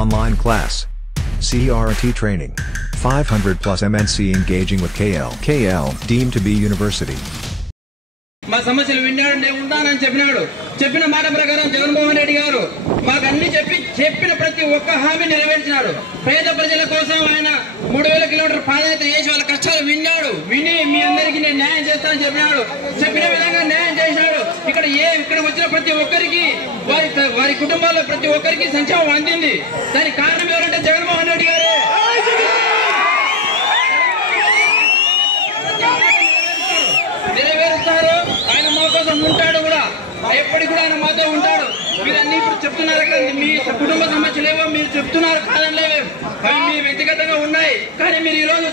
Online class. CRT training. 500 plus MNC engaging with KL. KL deemed to be university. మా సమస్యలు విన్నాడు, నేను ఉన్నానని చెప్పినాడు. చెప్పిన మాట ప్రకారం జగన్మోహన్ రెడ్డి గారు మాకు అన్ని చెప్పిన ప్రతి ఒక్క హామీ నెరవేర్చినాడు. పేద ప్రజల కోసం ఆయన 3000 కిలోమీటర్ పాదయాత్ర చేసి వాళ్ళ కష్టాలు విని మీ అందరికీ నేను న్యాయం చేస్తానని చెప్పినాడు. చెప్పిన విధంగా న్యాయం చేసినాడు. ఇక్కడ వచ్చిన ప్రతి ఒక్కరికి వారి కుటుంబాల్లో ప్రతి ఒక్కరికి సంక్షేమం అందింది. దానికి కారణం ఎవరంటే జగన్మోహన్ రెడ్డి గారు. నెరవేరుస్తారు. ఆయన మా కోసం ఉంటాడు కూడా, ఎప్పటికి కూడా ఆయన మాతో ఉంటాడు. మీరు అన్ని ఇప్పుడు చెప్తున్నారు కదా, మీ కుటుంబ సమస్యలేవో మీరు చెప్తున్నారు, కాదనలేవు. అవి మీ వ్యక్తిగతంగా ఉన్నాయి. కానీ మీరు ఈ రోజు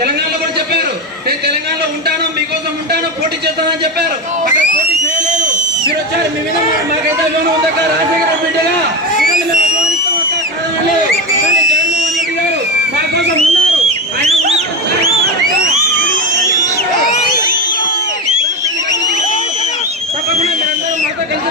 తెలంగాణలో కూడా చెప్పారు, నేను తెలంగాణలో ఉంటాను, మీకోసం ఉంటాను, పోటీ చేస్తానని చెప్పారు. అక్కడ పోటీ చేయలేదు. మీరు వచ్చారు, మీ మీద మాకైతే అభిమానం ఉందక్క, రాజశేఖర బిడ్డగా మేము అభిమానిస్తాం అక్క, కాదనలేవు. కానీ జగన్మోహన్ రెడ్డి గారు మా కోసం ఉన్నారు. ఆయన తప్పకుండా మీరందరూ మాతో కలిసి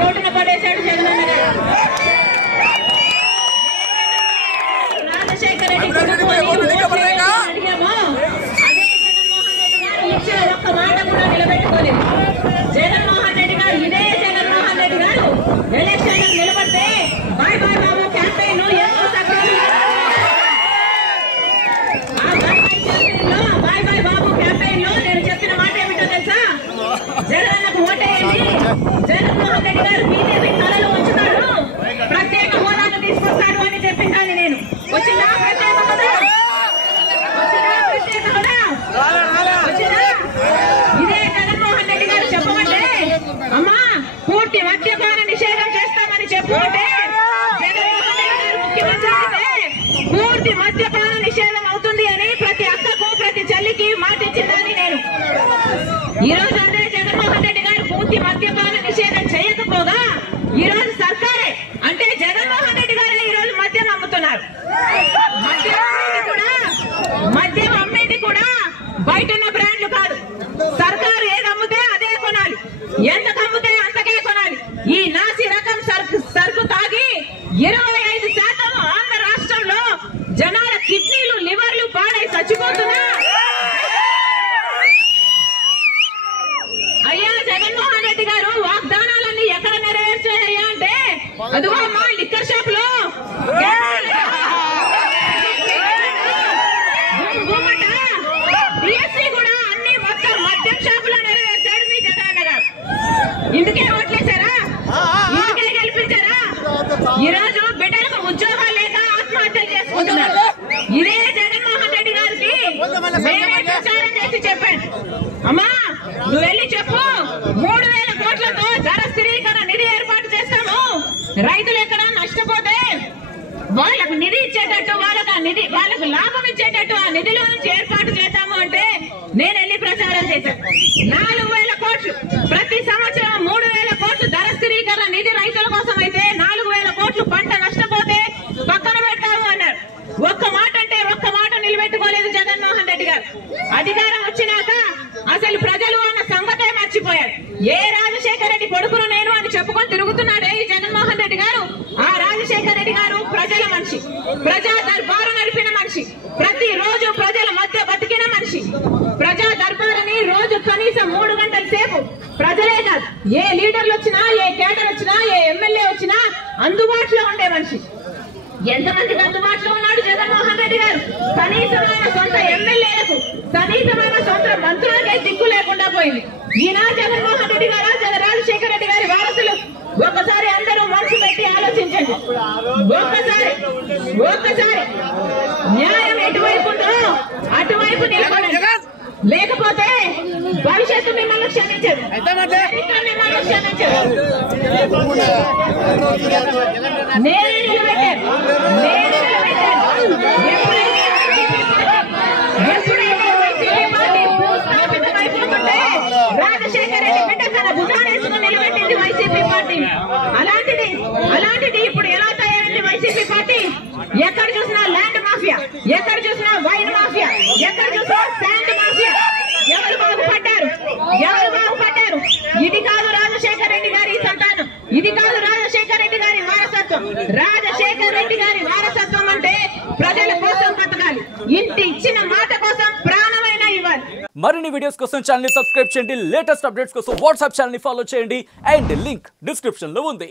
రోడ్డున పడేశాడు జగనన్న గారు. రాజశేఖర రెడ్డి అడిగాము. అదే జగన్మోహన్ రెడ్డి గారు ఇచ్చిన ఒక్క మాట కూడా నిలబెట్టుకోలేదు. జగన్మోహన్ రెడ్డి గారు ఎలక్షన్ నిలబడితే బాయ్ బాయ్ బాబు క్యాంపెయిన్ ఎంతో సక్సెస్. ఆ బాయ్ బాయ్ బాబు క్యాంపెయిన్ లో నేను చెప్పిన మాట ఏమిటో తెలుసా? జగనన్నకు ఓటేయండి, జగన్మోహన్ రెడ్డి గారు బీజేపీ తలలో ఉంచుతాడు, ప్రత్యేక హోదాను తీసుకొస్తాడు అని చెప్పిందాన్ని నేను. వచ్చిందా ప్రత్యేక హోదా? ఇదే జగన్మోహన్ రెడ్డి గారు చెప్పమంటే, అమ్మా పూర్తి మద్యపాన నిషేధం చేస్తామని చెప్పుకుంటే, జగన్మోహన్ రెడ్డి గారు ముఖ్యమంత్రి అయితే పూర్తి మద్యపాన నిషేధం అవుతుంది అని ప్రతి అక్కకు ప్రతి చెల్లికి మాటిచ్చిందని నేను. ఈ రోజు అదే జగన్మోహన్ రెడ్డి గారు పూర్తి మద్యపాన నిషేధం చేయకపోగా ఈ రోజు సర్కారే అంటే జగన్మోహన్ రెడ్డి గారే ఈ రోజు మద్యం అమ్ముతున్నారు. మద్యం అమ్మేది కూడా బయట ఉన్న బ్రాండ్లు కాదు. సర్కారు ఏది అమ్ముతే అదే కొనాలి, ఎంతకు అమ్ముతే అంతకే కొనాలి. ఈ నాసి రకం సరుకు తాగి 25% ఆంధ్ర రాష్ట్రంలో జనాల కిడ్నీలు లివర్లు పాడై చచ్చిపోతున్నా. అయ్యా జగన్మోహన్ రెడ్డి గారు వాగ్దానాలన్నీ ఎక్కడ నెరవేర్చాయ్యా అంటే, అదిగో అమ్మా లిక్కర్ షాప్ లో బిఎస్సీ కూడా అన్ని మొత్తం మద్యం షాప్ లో నెరవేర్చాడు మీ జగనన్న గారు. ఇందుకే ఓట్లేశారా? ఇందుకే గెలిపించారా? ఈ రోజు బిడ్డలకు ఉద్యోగాలు లేక ఆత్మహత్యలు చేసుకుంటున్నారు. ఇదే జగన్మోహన్ రెడ్డి గారికి మేమే ప్రచారం చేసి చెప్పాను, అమ్మా నువ్వు వెళ్ళి చెప్పు 3000 కోట్లతో ధర స్థిరీకరణ నిధి ఏర్పాటు చేస్తాము, రైతులు ఎక్కడ నష్టపోతే వాళ్ళకు నిధి ఇచ్చేటట్టు, వాళ్ళకు లాభం ఇచ్చేటట్టు ఆ నిధిలో నుంచి ఏర్పాటు చేస్తాము అంటే నేను వెళ్ళి ప్రచారం చేశాను. 4000 కోట్లు ప్రతి సంవత్సరం 3000 కోట్లు ధర స్థిరీకరణ నిధి రైతుల కోసం అయితే 4000 కోట్లు పంట నష్టపోతే పక్కన పెట్టాము అన్నారు. ఒక్క మాట అంటే ఒక్క మాట నిలబెట్టుకోలేదు జగన్మోహన్ రెడ్డి గారు. అధికారం వచ్చినాక అసలు ప్రజలు అన్న సంగతే మర్చిపోయారు. ఏ రాజశేఖర రెడ్డి కొడుకును నేను అని చెప్పుకొని తిరుగుతున్నాడే ఈ జగన్మోహన్ రెడ్డి గారు. ఆ రాజశేఖర రెడ్డి గారు ప్రజల మనిషి, ప్రజా దర్బారు నడిపిన మనిషి, ప్రతి రోజు ప్రజల మధ్య బతికిన మనిషి. ప్రజా దర్బారుని రోజు కనీసం 3 గంటల సేపు ప్రజలే కాదు, ఏ లీడర్లు వచ్చినా, ఏ కేడర్ వచ్చినా, ఏ ఎమ్మెల్యే వచ్చినా అందుబాటులో ఉండే మనిషి. ఎంతమందికి అందుబాటులో ఉన్నాడు జగన్మోహన్ రెడ్డి గారు? కనీసమైన సొంత ఎమ్మెల్యేలకు, కనీసమైన సొంత మంత్రులకే దిక్కు లేకుండా పోయింది. ఈయన జగన్మోహన్ రెడ్డి గారు, రాజశేఖర రెడ్డి గారి వారసులు. ఒక్కసారి అందరూ మనసు పెట్టి ఆలోచించండి. ఒక్కసారి న్యాయం ఎటువైపు ఉందో అటువైపు నిలబడండి. లేకపోతే భవిష్యత్తు మిమ్మల్ని క్షమించదు, మిమ్మల్ని క్షమించదు. నేనే నిలబెట్టాను. ఎప్పుడైతే వైసీపీ పార్టీ భూస్థాపితమైపోతుంటే రాజశేఖర రెడ్డి బిడ్డ తన భుజానేసుకుని నిలబెట్టింది వైసీపీ పార్టీ. అలాంటిది ఇప్పుడు ఎలా తయారైంది వైసీపీ పార్టీ? ఎక్కడ చూసినా ల్యాండ్ మాఫియా, ఎక్కడ చూసినా వైన్ మాఫియా, ఎక్కడ చూసినా శాండ్ మాఫియా. ఎవరు బాగుపడ్డారు? ఇది కాదు రాజశేఖర రెడ్డి గారి సంతానం, ఇది కాదు రాజశేఖర రెడ్డి గారి వారసత్వం. రాజశేఖర రెడ్డి గారి వారసత్వం అంటే ప్రజల కోసం బతకాలి, ఇంటి ఇచ్చిన మాట కోసం ప్రాణమైనా ఇవ్వాలి. మరిన్ని వీడియోస్ కోసం ఛానల్ ని సబ్స్క్రైబ్ చేయండి, లేటెస్ట్ అప్డేట్స్ కోసం వాట్సాప్ ఛానల్ ని ఫాలో చేయండి అండ్ లింక్ డిస్క్రిప్షన్ లో ఉంది.